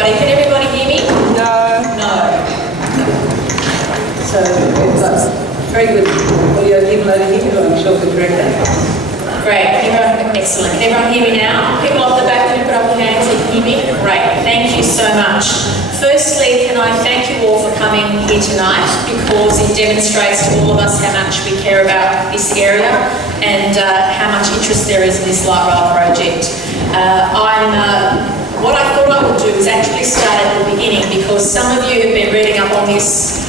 everybody. Can everybody hear me? No. No. So we've got very good audio people over here, I'm sure we correct that. Great. Everyone, excellent. Can everyone hear me now? People off the back, can you put up your hands if you hear me? Great. Thank you so much. Firstly, can I thank you all for coming here tonight, because it demonstrates to all of us how much we care about this area and how much interest there is in this LightRail project. What I thought I would do is actually start at the beginning, because some of you have been reading up on this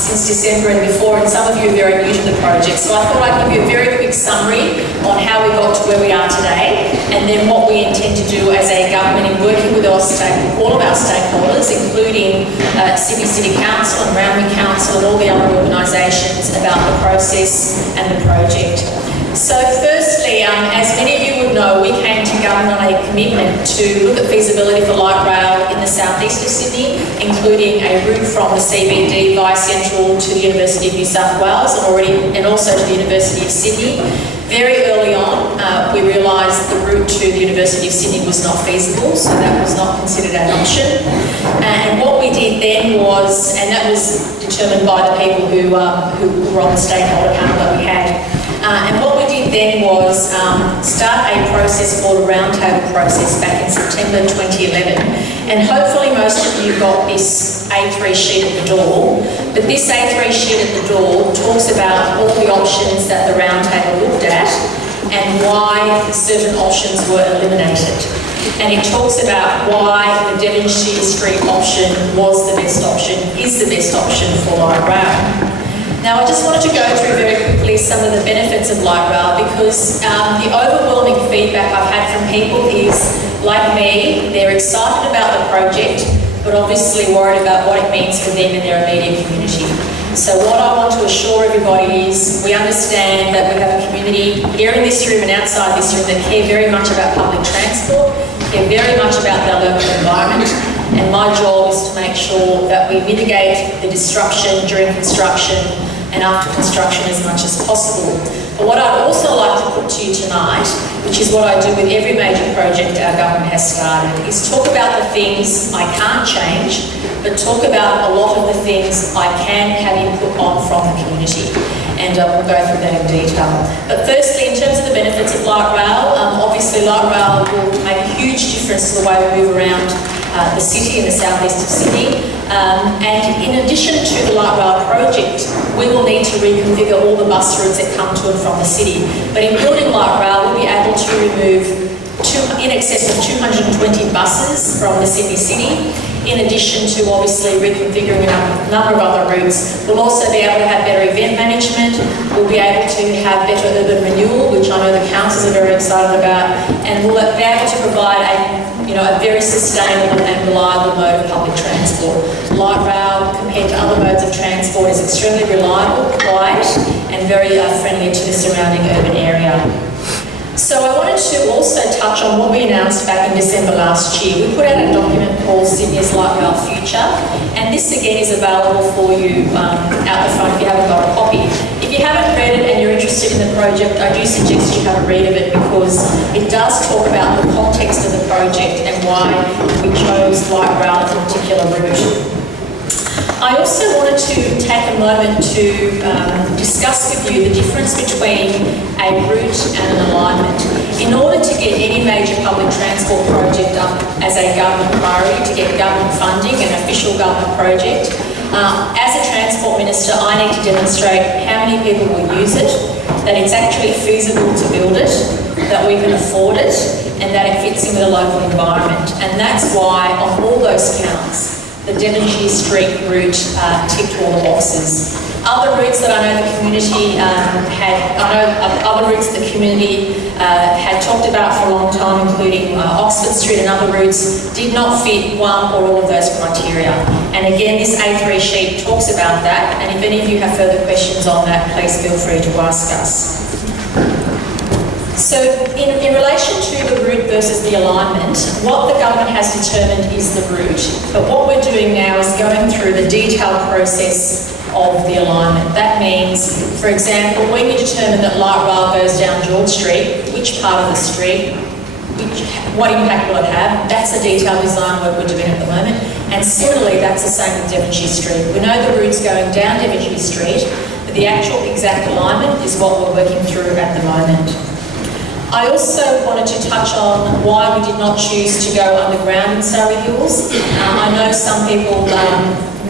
since December and before, and some of you are very new to the project. So I thought I'd give you a very quick summary on how we got to where we are today, and then what we intend to do as a government in working with all of our stakeholders, including Sydney City Council and Roundwood Council and all the other organisations, about the process and the project. So firstly, as many of you would know, we came to government on a commitment to look at feasibility for LightRail in the southeast of Sydney, including a route from the CBD via Central to the University of New South Wales and also to the University of Sydney. Very early on, we realised the route to the University of Sydney was not feasible, so that was not considered an option. And what we did then was, and that was determined by the people who were on the stakeholder panel that we had, and what we did then was start a process called a roundtable process back in September 2011. And hopefully most of you got this A3 sheet at the door, but this A3 sheet at the door talks about all the options that the roundtable looked at and why certain options were eliminated. And it talks about why the Devonshire Street option was the best option, is the best option for LightRail. Now, I just wanted to go through very quickly some of the benefits of LightRail, because the overwhelming feedback I've had from people is, like me, they're excited about the project, but obviously worried about what it means for them and their immediate community. So what I want to assure everybody is we understand that we have a community here in this room and outside this room that care very much about public transport, care very much about their local environment, and my job is to make sure that we mitigate the disruption during construction and after construction as much as possible. But what I'd also like to put to you tonight, which is what I do with every major project our government has started, is talk about the things I can't change, but talk about a lot of the things I can have input on from the community. And we'll go through that in detail. But firstly, in terms of the benefits of LightRail, obviously LightRail will make a huge difference to the way we move around the city in the southeast of Sydney. And in addition to the LightRail project, we will need to reconfigure all the bus routes that come to and from the city. But in building LightRail, we'll be able to remove in excess of 220 buses from the Sydney city, in addition to obviously reconfiguring a number of other routes. We'll also be able to have better event management, we'll be able to have better urban renewal, which I know the councils are very excited about, and we'll be able to provide a very sustainable and reliable mode of public transport. LightRail, compared to other modes of transport, is extremely reliable, quiet, and very friendly to the surrounding urban area. So I wanted to also touch on what we announced back in December last year. We put out a document called Sydney's LightRail Future, and this again is available for you out the front if you haven't got a copy. If you haven't read it and you're interested in the project, I do suggest you have a read of it, because it does talk about the context of the project and why we chose LightRail as a particular route. I also wanted to take a moment to discuss with you the difference between a route and an alignment. In order to get any major public transport project up as a government priority, to get government funding, an official government project, as a Transport Minister, I need to demonstrate how many people will use it, that it's actually feasible to build it, that we can afford it, and that it fits in with the local environment. And that's why, on all those counts, the Devonshire Street route ticked all the boxes. Other routes that I know the community had talked about for a long time, including Oxford Street and other routes, did not fit one or all of those criteria. And again, this A3 sheet talks about that, and if any of you have further questions on that, please feel free to ask us. So in relation to the route versus the alignment, what the government has determined is the route, but what we're doing now is going through the detailed process of the alignment. That means, for example, when you determine that LightRail goes down George Street, which part of the street, what impact will it have? That's a detailed design work we're doing at the moment. And similarly, that's the same with Devonshire Street. We know the route's going down Devonshire Street, but the actual exact alignment is what we're working through at the moment. I also wanted to touch on why we did not choose to go underground in Surrey Hills. I know some people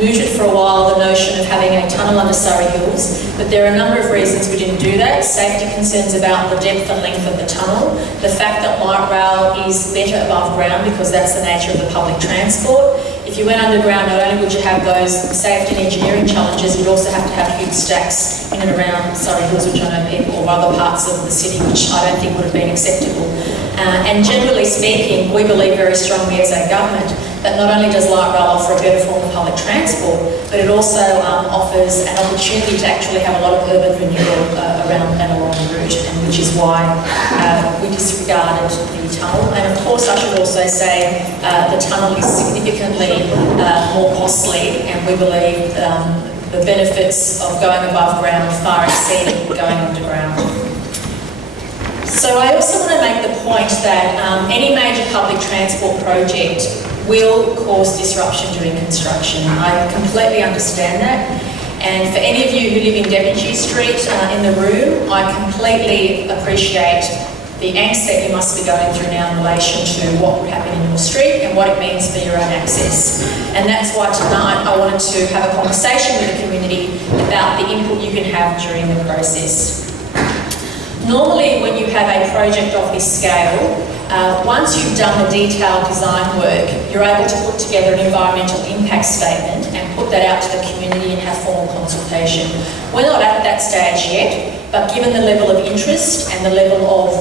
mooted for a while the notion of having a tunnel under Surrey Hills, but there are a number of reasons we didn't do that. Safety concerns about the depth and length of the tunnel, the fact that LightRail is better above ground because that's the nature of the public transport. If you went underground, not only would you have those safety and engineering challenges, you'd also have to have huge stacks in and around Surrey Hills, which I know people, or other parts of the city, which I don't think would have been acceptable. And generally speaking, we believe very strongly as a government that not only does LightRail offer a better form of public transport, but it also offers an opportunity to actually have a lot of urban renewal around and along the route, and which is why we disregarded the tunnel. And of course, I should also say the tunnel is significantly more costly, and we believe the benefits of going above ground far exceed going underground. So I also want to make the point that any major public transport project will cause disruption during construction. I completely understand that. And for any of you who live in Devonshire Street in the room, I completely appreciate the angst that you must be going through now in relation to what would happen in your street and what it means for your own access. And that's why tonight I wanted to have a conversation with the community about the input you can have during the process. Normally, when you have a project of this scale, once you've done the detailed design work, you're able to put together an environmental impact statement and put that out to the community and have formal consultation. We're not at that stage yet, but given the level of interest and the level of,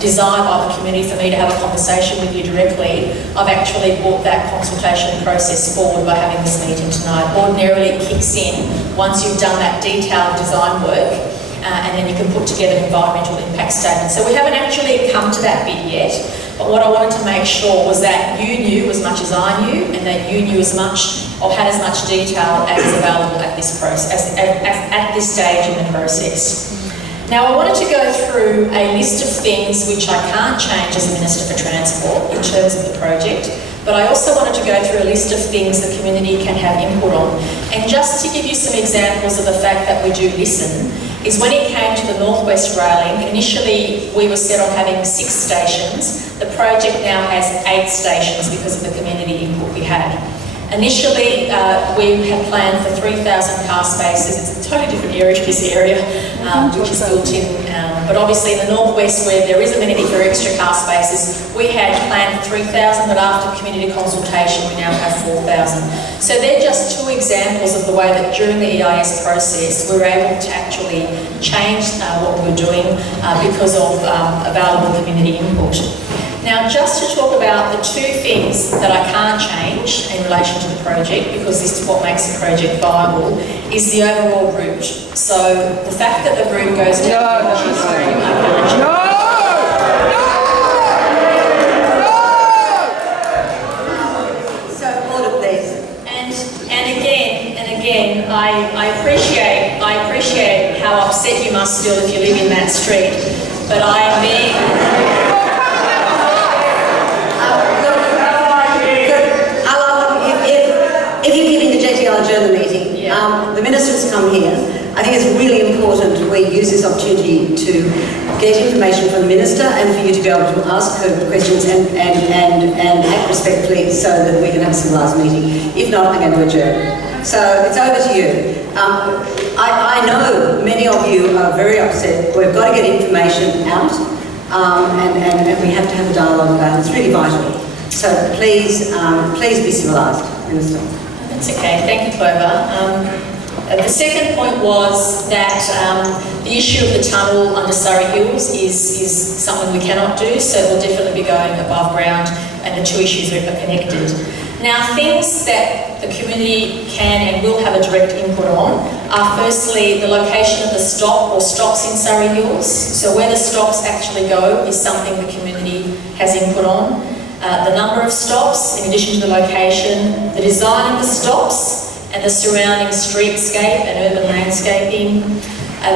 desire by the community for me to have a conversation with you directly, I've actually brought that consultation process forward by having this meeting tonight. Ordinarily, it kicks in once you've done that detailed design work, and then you can put together an environmental impact statement. So we haven't actually come to that bit yet, but what I wanted to make sure was that you knew as much as I knew, and that you knew as much or had as much detail as is available at this process, at this stage in the process. Now, I wanted to go through a list of things which I can't change as a Minister for Transport in terms of the project, but I also wanted to go through a list of things the community can have input on. And just to give you some examples of the fact that we do listen, is when it came to the North West Rail Link, initially we were set on having 6 stations. The project now has 8 stations because of the community input we had. Initially, we had planned for 3,000 car spaces. It's a totally different area to this area, which is built in. But obviously in the northwest, where there is amenity for extra car spaces, we had planned for 3,000, but after community consultation, we now have 4,000. So they're just 2 examples of the way that during the EIS process, we were able to actually change what we were doing because of available community input. Now, just to talk about the 2 things that I can't change in relation to the project, because this is what makes the project viable, is the overall route. So the fact that the route goes down Devonshire Street, I can't change. So, order, please. And again, I appreciate how upset you must feel if you live in that street, but I am being. Adjourn the meeting. The Minister's come here. I think it's really important we use this opportunity to get information from the Minister and for you to be able to ask her questions and act respectfully so that we can have a civilised meeting. If not, I'm going to adjourn. So it's over to you. I know many of you are very upset. We've got to get information out and we have to have a dialogue about it. It's really vital. So please be civilised, Minister. That's okay, thank you, Clover. The second point was that the issue of the tunnel under Surrey Hills is something we cannot do, so we'll definitely be going above ground, and the 2 issues are connected. Now, things that the community can and will have a direct input on are firstly the location of the stop or stops in Surrey Hills. So where the stops actually go is something the community has input on. The number of stops, in addition to the location, the design of the stops and the surrounding streetscape and urban landscaping,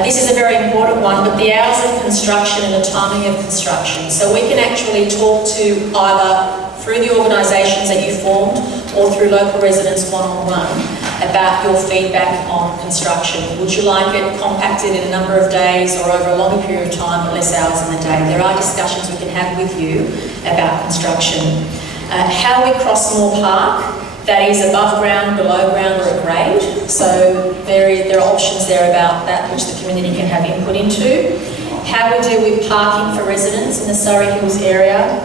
This is a very important one, but the hours of construction and the timing of construction. So we can actually talk to either through the organisations that you formed or through local residents one-on-one about your feedback on construction. Would you like it compacted in a number of days or over a longer period of time but less hours in the day? There are discussions we can have with you about construction. How we cross Moore Park, that is above ground, below ground or at grade. So there are options there about that which the community can have input into. How we deal with parking for residents in the Surrey Hills area,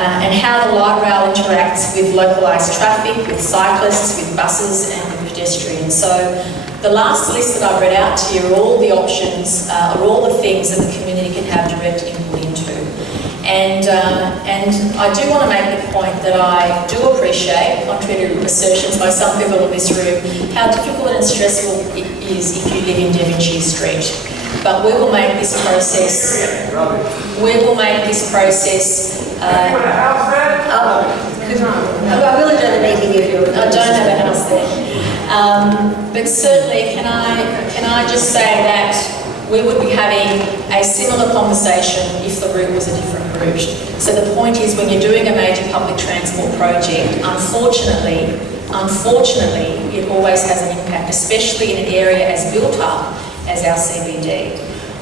and how the LightRail interacts with localised traffic, with cyclists, with buses and with pedestrians. So the last list that I've read out to you are all the options, are all the things that the community can have direct input into. And I do want to make the point that I do appreciate, contrary to assertions by some people in this room, how difficult and stressful it is if you live in Devonshire Street. But we will make this process, I will adjourn the meeting if you're... I don't have a house there. But certainly, can I just say that we would be having a similar conversation if the route was a different route. So the point is, when you're doing a major public transport project, unfortunately, it always has an impact, especially in an area as built up as our CBD.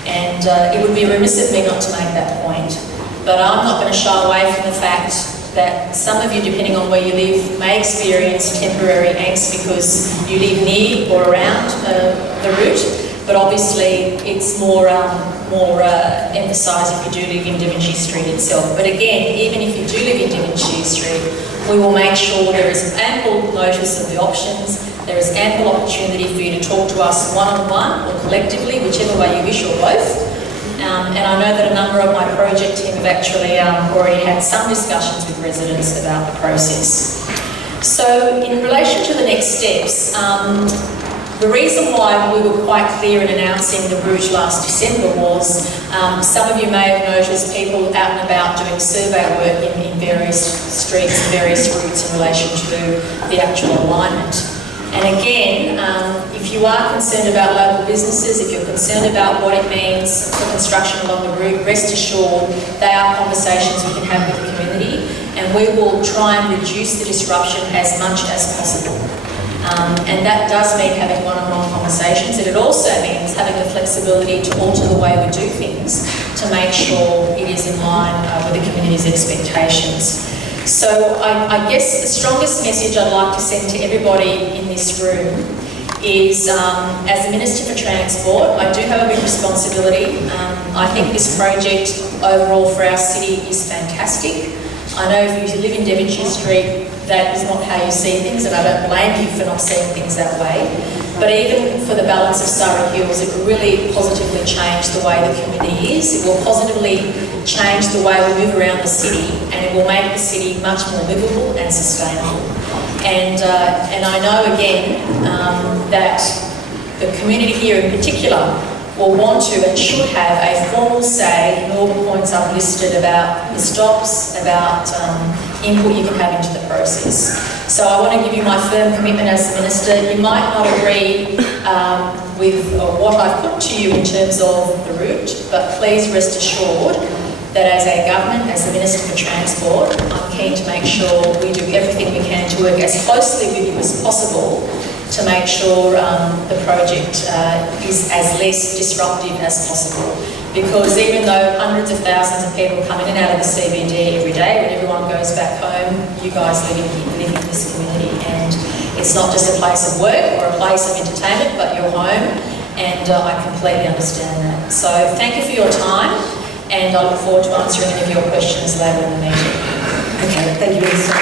And it would be remiss of me not to make that point. But I'm not going to shy away from the fact that some of you, depending on where you live, may experience temporary angst because you live near or around the route. But obviously it's more emphasised if you do live in Devonshire Street itself. But again, even if you do live in Devonshire Street, we will make sure there is ample notice of the options, there is ample opportunity for you to talk to us one-on-one or collectively, whichever way you wish, or both. And I know that a number of my project team have actually already had some discussions with residents about the process. So in relation to the next steps, the reason why we were quite clear in announcing the route last December was some of you may have noticed people out and about doing survey work in various streets and various routes in relation to the actual alignment. And again, if you are concerned about local businesses, if you're concerned about what it means for construction along the route, rest assured they are conversations we can have with the community, and we will try and reduce the disruption as much as possible. And that does mean having one-on-one conversations, and it also means having the flexibility to alter the way we do things to make sure it is in line with the community's expectations. So I guess the strongest message I'd like to send to everybody in this room is, as the Minister for Transport, I do have a big responsibility. I think this project overall for our city is fantastic. I know if you live in Devonshire Street, that is not how you see things, and I don't blame you for not seeing things that way. But even for the balance of Surrey Hills, it will really positively change the way the community is. It will positively change the way we move around the city, and it will make the city much more livable and sustainable. And I know again that the community here in particular will want to and should have a formal say in all the points I've listed about the stops, about input you can have into the process. So I want to give you my firm commitment as the Minister. You might not agree with what I've put to you in terms of the route, but please rest assured that as a government, as the Minister for Transport, I'm keen to make sure we do everything we can to work as closely with you as possible to make sure the project is as less disruptive as possible. Because even though hundreds of thousands of people come in and out of the CBD every day, when everyone goes back home, you guys live in this community, and it's not just a place of work or a place of entertainment, but your home, and I completely understand that. So thank you for your time, and I look forward to answering any of your questions later in the meeting. Okay, thank you, Minister.